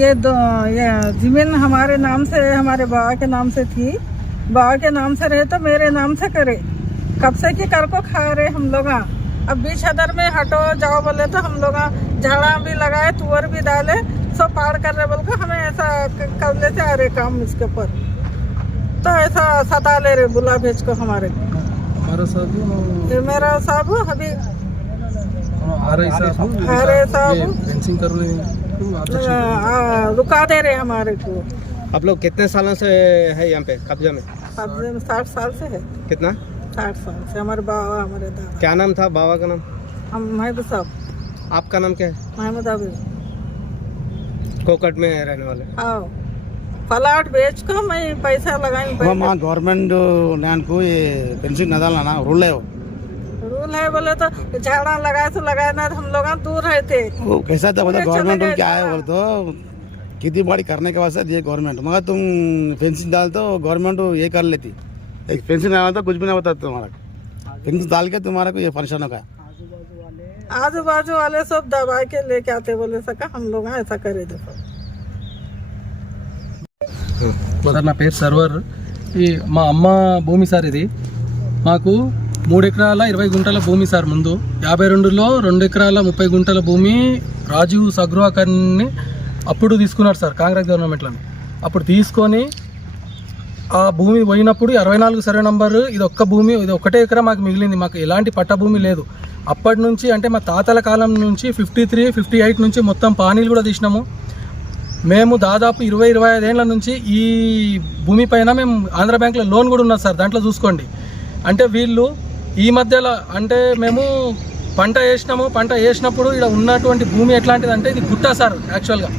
ये जमीन हमारे नाम से, हमारे बाबा के नाम से थी। बाबा के नाम से रहे तो मेरे नाम से करे। कब से की कर को खा रहे हम लोग। अब 20,000 में हटो जाओ बोले तो हम लोग झाड़ा भी लगाए, तुअर भी डाले, सब पार कर रहे बोल को हमें ऐसा कर लेते आ रहे काम इसके ऊपर। तो ऐसा सता ले रहे बुला भेज को हमारे मेरा साहब अभी रुका दे रहे हमारे को। आप लोग कितने सालों से है यहाँ पे कब्जे में? 60 साल से है। कितना? 60 साल से। हमारे बाबा, हमारे दादा। क्या नाम था बाबा का नाम? महमूद साहब। आपका नाम क्या है? महमूद अभी कोकट में रहने वाले। हाँ, प्लाट बेच को मैं पैसा लगाई। गवर्नमेंट लैंड को ये पेंशन न डालना रूल है। रूल है बोले तो झाड़ा लगाए तो लगाए ना, हम लोग दूर रहते। वो कैसा था बोला गवर्नमेंट रूल क्या है बोले तो खेती बाड़ी करने के वास्ते ये गवर्नमेंट, मगर तुम पेंशन डाल तो गवर्नमेंट ये कर लेती। एक पेंशन डालना तो कुछ भी नहीं होता तुम्हारा, पेंशन डाल के तुम्हारा को ये परेशान होगा। आजू बाजू वाले सब दबा के लेके आते बोले सका हम लोग ऐसा करे। देखो సార్ నా పేరు సర్వర్. మా అమ్మ భూమి సార్. ఇది మాకు 3 ఎకరాల 20 గుంటల భూమి సార్. ముందు 52లో 2 ఎకరాల 30 గుంటల భూమి రాజీవ్ సగ్రోకర్ని అప్పుడు తీసుకున్నారు సార్ కాంగ్రెస్ గవర్నమెంట్లో. అప్పుడు తీసుకొని ఆ భూమి పోయినప్పుడు 64 సర్వే నంబరు ఇది ఒక్క భూమి, ఇది ఒకటే ఎకరా మాకు మిగిలింది. మాకు ఎలాంటి పట్ట భూమి లేదు. అప్పటి నుంచి అంటే మా తాతల కాలం నుంచి 53, 58 నుంచి మొత్తం పానీలు కూడా తీసినాము. మేము దాదాపు 20-25 ఏళ్ళ నుంచి ఈ భూమి పైన మేము ఆంధ్ర బ్యాంక్లో లోన్ కూడా ఉన్నది సార్. దాంట్లో చూసుకోండి. అంటే వీళ్ళు ఈ మధ్యలో అంటే మేము పంట వేసినాము. పంట వేసినప్పుడు ఇక్కడ ఉన్నటువంటి భూమి ఎట్లాంటిది అంటే ఇది గుట్ట సార్. యాక్చువల్గా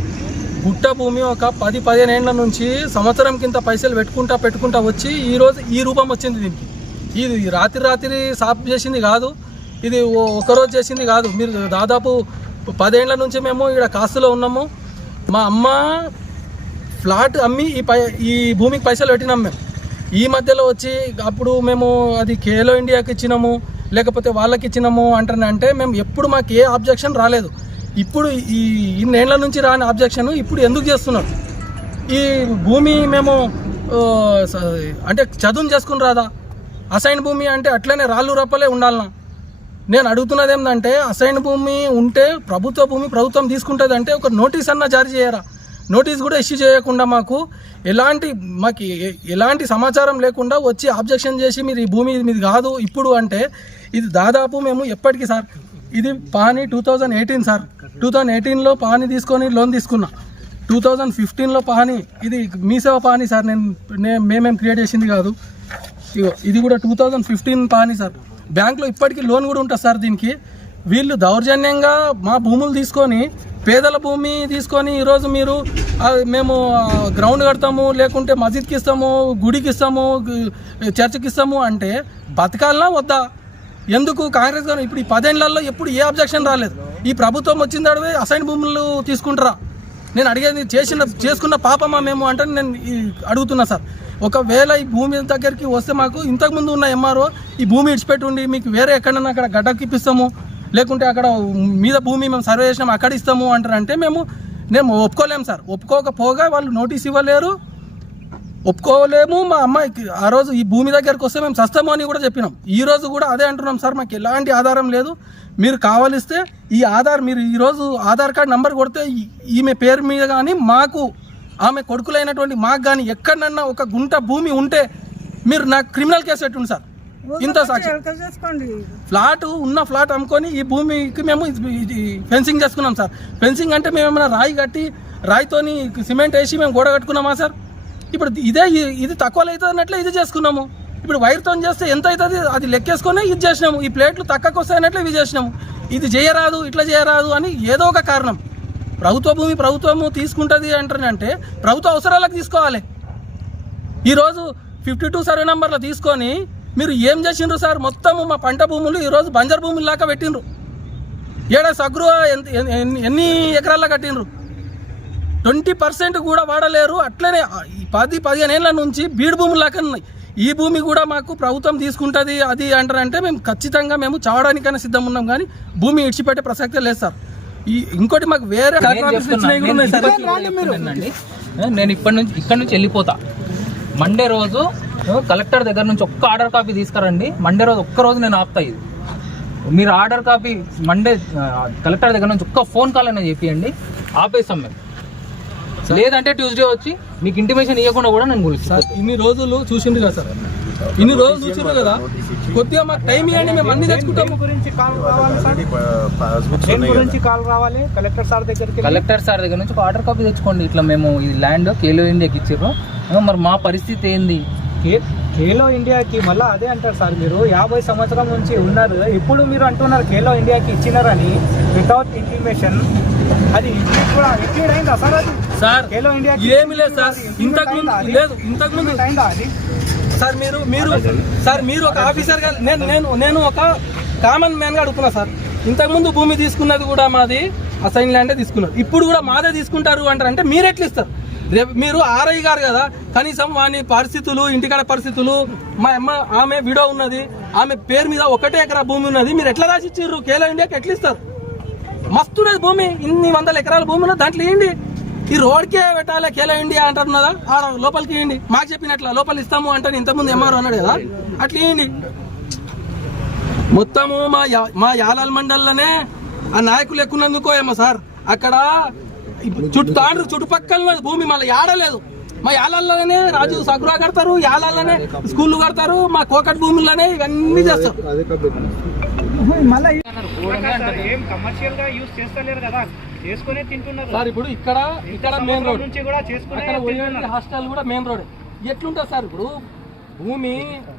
గుట్ట భూమి ఒక 10-15 ఏళ్ళ నుంచి సంవత్సరం కింద పైసలు పెట్టుకుంటా వచ్చి ఈరోజు ఈ రూపం వచ్చింది. దీనికి ఇది రాత్రి సాఫ్ చేసింది కాదు, ఇది ఒకరోజు చేసింది కాదు. మీరు దాదాపు 10 ఏళ్ళ నుంచి మేము ఇక్కడ కాస్తులో ఉన్నాము. మా అమ్మ ఫ్లాట్ అమ్మి ఈ భూమికి పైసలు పెట్టినాం మేము. ఈ మధ్యలో వచ్చి అప్పుడు మేము అది ఖేలో ఇండియాకి ఇచ్చినాము లేకపోతే వాళ్ళకి ఇచ్చినాము అంటే మేము ఎప్పుడు మాకు ఏ ఆబ్జెక్షన్ రాలేదు. ఇప్పుడు ఈ ఇన్నేళ్ల నుంచి రాని ఆబ్జెక్షన్ ఇప్పుడు ఎందుకు చేస్తున్నారు? ఈ భూమి మేము అంటే చదువును చేసుకుని రాదా? అసైన్ భూమి అంటే అట్లనే రాళ్ళు రప్పలే ఉండాలనా? నేను అడుగుతున్నది ఏంటంటే అసైన్ భూమి ఉంటే ప్రభుత్వ భూమి ప్రభుత్వం తీసుకుంటుంది అంటే ఒక నోటీస్ అన్నా జారీ చేయరా? నోటీస్ కూడా ఇష్యూ చేయకుండా మాకు ఎలాంటి సమాచారం లేకుండా వచ్చి ఆబ్జెక్షన్ చేసి మీరు ఈ భూమి మీది కాదు ఇప్పుడు అంటే ఇది దాదాపు మేము ఎప్పటికీ సార్ ఇది పానీ 2018 సార్. 2018లో పానీ తీసుకొని లోన్ తీసుకున్నా. 2015లో పానీ ఇది మీ సేవ పానీ సార్. మేమేం క్రియేట్ చేసింది కాదు. ఇది కూడా 2015 పానీ సార్. బ్యాంక్లో ఇప్పటికీ లోన్ కూడా ఉంటుంది సార్. దీనికి వీళ్ళు దౌర్జన్యంగా మా భూములు తీసుకొని పేదల భూమి తీసుకొని ఈరోజు మీరు మేము గ్రౌండ్ కడతాము లేకుంటే మస్జిద్కి ఇస్తాము, గుడికి ఇస్తాము, చర్చికి ఇస్తాము అంటే బతకాలనా వద్దా? ఎందుకు కాంగ్రెస్ గారు ఇప్పుడు ఈ 10 ఏళ్లలో ఎప్పుడు ఏ అబ్జెక్షన్ రాలేదు. ఈ ప్రభుత్వం వచ్చిన తడవే అసైన్ భూములు తీసుకుంటారా? నేను అడిగేది చేసుకున్న పాపమా మేము అంటే నేను అడుగుతున్నా సార్. ఒకవేళ ఈ భూమి దగ్గరికి వస్తే మాకు ఇంతకుముందు ఉన్న ఎంఆర్ఓ ఈ భూమి ఇడిచిపెట్టి ఉండి మీకు వేరే ఎక్కడన్నా అక్కడ గడ్డకి ఇప్పిస్తాము లేకుంటే అక్కడ మీద భూమి మేము సర్వే చేసినాము అక్కడ ఇస్తాము అంటారంటే మేము ఒప్పుకోలేము సార్. ఒప్పుకోకపోగా వాళ్ళు నోటీస్ ఇవ్వలేరు, ఒప్పుకోలేము. మా అమ్మాయికి ఆ రోజు ఈ భూమి దగ్గరికి వస్తే మేము సస్తాము అని కూడా చెప్పినాం. ఈ రోజు కూడా అదే అంటున్నాం సార్. మాకు ఎలాంటి ఆధారం లేదు. మీరు కావాలిస్తే ఈ మీరు ఈరోజు ఆధార్ కార్డు నంబర్ కొడితే ఈమె పేరు మీద కానీ మాకు ఆమె కొడుకులైనటువంటి మాకు కానీ ఎక్కడన్నా ఒక గుంట భూమి ఉంటే మీరు నాకు క్రిమినల్ కేసు పెట్టుండి సార్. ఇంత సాక్షి ఫ్లాట్ అమ్ముకొని ఈ భూమికి మేము ఫెన్సింగ్ చేసుకున్నాం సార్. ఫెన్సింగ్ అంటే మేము ఏమైనా రాయి కట్టి రాయితోని సిమెంట్ వేసి మేము గోడ కట్టుకున్నామా సార్? ఇప్పుడు ఇది తక్కువలో అవుతుంది అన్నట్లే ఇది చేసుకున్నాము. ఇప్పుడు వైర్తో చేస్తే ఎంత అవుతుంది అది లెక్కేసుకొని ఇది చేసినాము. ఈ ప్లేట్లు తక్కువకు వస్తాయన్నట్లు ఇవి చేసినాము. ఇది చేయరాదు ఇట్లా చేయరాదు అని ఏదో ఒక కారణం. ప్రభుత్వ భూమి ప్రభుత్వము తీసుకుంటుంది అంటే ప్రభుత్వ అవసరాలకు తీసుకోవాలి. ఈరోజు 52 సర్వే నంబర్లో తీసుకొని మీరు ఏం చేసిండ్రు సార్? మొత్తము మా పంట భూములు ఈరోజు బంజర్ భూముల్లాగా పెట్టిండ్రు. సగ్రు ఎన్ని ఎకరాల్లో కట్టిండ్రు? 20% కూడా వాడలేరు. అట్లనే 10-15 ఏళ్ళ నుంచి బీడు భూములాగా ఉన్నాయి. ఈ భూమి కూడా మాకు ప్రభుత్వం తీసుకుంటుంది అది అంటారంటే మేము ఖచ్చితంగా మేము చావడానికైనా సిద్ధం ఉన్నాం కానీ భూమి ఇడిచిపెట్టే ప్రసక్తే లేదు సార్. ఈ ఇంకోటి మాకు వేరే ఇచ్చినవి కూడా ఉన్నాయి సార్. నేను ఇక్కడ నుంచి వెళ్ళిపోతా. మండే రోజు కలెక్టర్ దగ్గర నుంచి ఒక్క ఆర్డర్ కాపీ తీసుకురండి. మండే రోజు ఒక్క రోజు నేను ఆపుతా. ఇది మీరు ఆర్డర్ కాపీ మండే కలెక్టర్ దగ్గర నుంచి ఒక్క ఫోన్ కాల్ అనేది చెప్పియండి, ఆపేస్తాం మేము. లేదంటే ట్యూస్డే వచ్చి మీకు ఇంటిమేషన్ ఇవ్వకుండా కూడా నేను సార్ ఇన్ని రోజులు చూసిండు కదా సార్, ఇన్ని రోజులు చూసిండ్రు కదా, కొద్దిగా మాకు టైం ఇవ్వండి, మేము అన్ని తెచ్చుకుంటాము. కలెక్టర్ సార్ దగ్గర నుంచి ఒక ఆర్డర్ కాపీ తెచ్చుకోండి. ఇట్లా మేము ఈ ల్యాండ్ ఖేలో ఇండియాకి ఇచ్చారు, మరి మా పరిస్థితి ఏంది? ఖేలో ఇండియాకి మళ్ళీ అదే అంటారు సార్, మీరు 50 సంవత్సరం నుంచి ఉన్నారు, ఇప్పుడు మీరు అంటున్నారు ఖేలో ఇండియాకి ఇచ్చినారని వితౌట్ ఇంటిమేషన్. అది కూడా ఎక్లీడ్ అయిందా సార్? అది సార్ ఖేలో ఇండియా ఏమి లేదు సార్, ఇంతకుముందు అయిందా అది? సార్ మీరు ఒక ఆఫీసర్ గా నేను ఒక కామన్ మ్యాన్ గా అడుగుతున్నా సార్. ఇంతకుముందు భూమి తీసుకున్నది కూడా మాది అసైన్ ల్యాండే తీసుకున్నారు, ఇప్పుడు కూడా మాదే తీసుకుంటారు అంటారు. అంటే మీరు ఎట్లా ఇస్తారు? రేపు మీరు ఆర్ఐ గారు కదా, కనీసం వాని పరిస్థితులు, ఇంటికాడ పరిస్థితులు, మా అమ్మ ఆమె విడో ఉన్నది, ఆమె పేరు మీద 1 ఎకరా భూమి ఉన్నది, మీరు ఎట్లా రాసిచ్చారు? ఖేలో ఇండియాకి ఎట్లా ఇస్తారు? మస్తున్నది భూమి, ఇన్ని 100 ఎకరాల భూమి ఉన్నది, దాంట్లో ఏంటి ఈ రోడ్కే పెట్టాలి ఖేలో ఇండియా అంటున్నదా? ఆడ లోపలికి ఇవ్వండి, మాకు చెప్పినట్ల లోపల ఇస్తాము అంటే ఇంతకుముందు ఎంఆర్ అన్నాడు కదా, అట్లా ఇవ్వండి. మొత్తము మా యాలాల్ మండలంలోనే ఆ నాయకులు ఎక్కున్నందుకో ఏమో సార్, అక్కడ చుట్టుపక్కల భూమి మళ్ళీ ఆడలేదు. మా యాలల్లోనే రాజు సగ్రా కడతారు, యాలల్లోనే స్కూళ్ళు కడతారు, మా కోకట్ భూముల్లోనే ఇవన్నీ చేస్తారు. ఏం కమర్షియల్ గా యూజ్ చేస్తలేరు కదా, చేసుకునే తింటున్నారు సార్. ఇప్పుడు ఇక్కడ మెయిన్ రోడ్ నుంచి కూడా చేసుకునే హాస్టల్ కూడా మెయిన్ రోడ్ ఎట్లుంటుంది సార్? ఇప్పుడు భూమి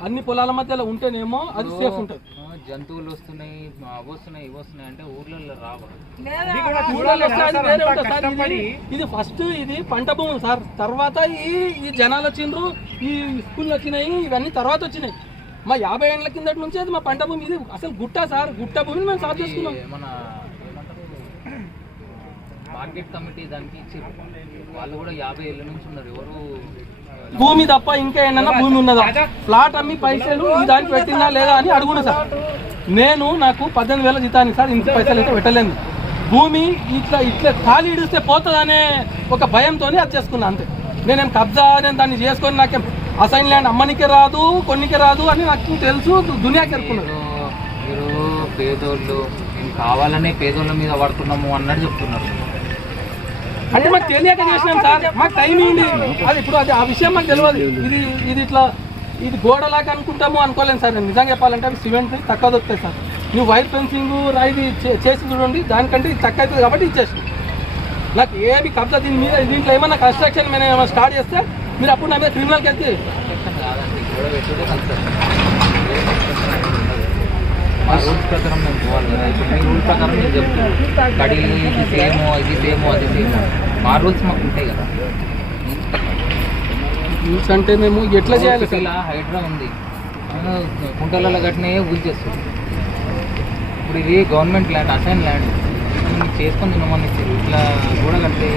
అన్ని పొలాల మధ్యలో ఉంటేనేమో అది సేఫ్ ఉంటుంది. జంతువులు వస్తున్నాయి, అవి వస్తున్నాయి, ఇవి వస్తున్నాయి అంటే ఊర్లలో రావాలి. ఇది ఫస్ట్ ఇది పంట భూములు సార్, తర్వాత ఈ జనాలు వచ్చిండ్రు, ఈ స్కూల్ వచ్చినాయి, ఇవన్నీ తర్వాత వచ్చినాయి. మా 50 ఏళ్ల కిందటి నుంచి అది మా పంట భూమి. ఇది అసలు గుట్ట సార్, గుట్ట భూమిని మేము సాగు చేసుకున్నాం. మన మార్కెట్ కమిటీ దానికి ఇచ్చారు, వాళ్ళు కూడా 50 ఏళ్ళ నుంచి ఉన్నారు. ఎవరు భూమి తప్ప ఇంకా ఏమన్నా భూమి ఉన్నదా? ఫ్లాట్ అమ్మి పైసలు ఈ దానికి పెట్టిందా లేదా అని అడుగున్నా సార్. నాకు 18,000 జీతానికి సార్ ఇంత పైసలు అయితే పెట్టలేదు. భూమి ఇట్లా ఖాళీ ఇడిస్తే పోతుందనే ఒక భయంతో అది చేసుకున్నా అంతే. నేనేం కబ్జా నేను దాన్ని చేసుకొని నాకేం అసైన్ ల్యాండ్ అమ్మనికి రాదు, కొన్నికి రాదు అని నాకు తెలుసు, దునియాకి ఎరుకున్నాను. మీరు పేదోళ్ళు మేము కావాలనే పేదోళ్ళ మీద పడుతున్నాము అన్నట్టు చెప్తున్నారు. అంటే మాకు తెలియక చేసినాం సార్, మాకు టైం ఏంటి అది. ఇప్పుడు అది ఆ విషయం మాకు తెలియదు. ఇది ఇట్లా ఇది గోడలాగా అనుకుంటాము అనుకోలేను సార్. నేను నిజంగా చెప్పాలంటే అవి సిమెంట్ తక్కువ దొరుకుతాయి సార్. నువ్వు వైర్ ఫెన్సింగ్ రాయిది చేసి చూడండి, దానికంటే ఇది తక్కువ అవుతుంది కాబట్టి ఇచ్చేసి. నాకు ఏమి కబ్జా దీంట్లో ఏమన్నా కన్స్ట్రక్షన్ మేము ఏమైనా స్టార్ట్ చేస్తే మీరు అప్పుడు నా మీద క్రిమినల్కి వెళ్తే మా రూల్స్ ప్రకారం మేము పోవాలి కదా. ఇప్పుడు మీ రూల్స్ ప్రకారం నేను చెప్తాను, కడి ఇది సేమో ఇది సేమో అది సేమో, మా రూల్స్ మాకు ఉంటాయి కదా. రూల్స్ అంటే మేము ఎట్లా చేయాలి? ఇలా హైడ్రా ఉంది, కుంటలలో గట్టినే ఊల్చేస్తుంది. ఇప్పుడు ఇది గవర్నమెంట్ ల్యాండ్, అసైన్ ల్యాండ్, చేసుకొని తినమని ఇచ్చారు. ఇట్లా కూడా కడితే